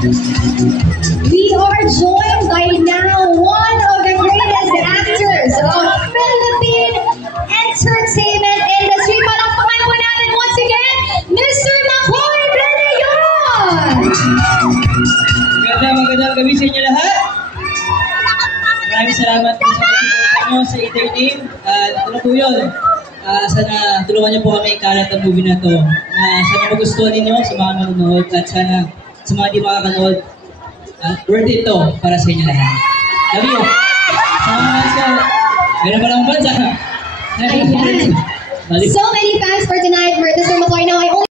We are joined by now one of the greatest actors of Philippine entertainment industry. Palakpakan po natin once again, Mr. Makoy Beleon! Magandang gabi sa inyo lahat. Maraming salamat po sa pagsuporta nyo sa Etername. At ano po yun, sana tulungan nyo po kami ikalat ang movie na to. Sana magustuhan ninyo sa mga manonood at sana sa mga di makakanood, worth it to para sa inyo lahat. Love you! Meron pa lang bansa. So many fans for tonight, Mr. Makoy. Now, I only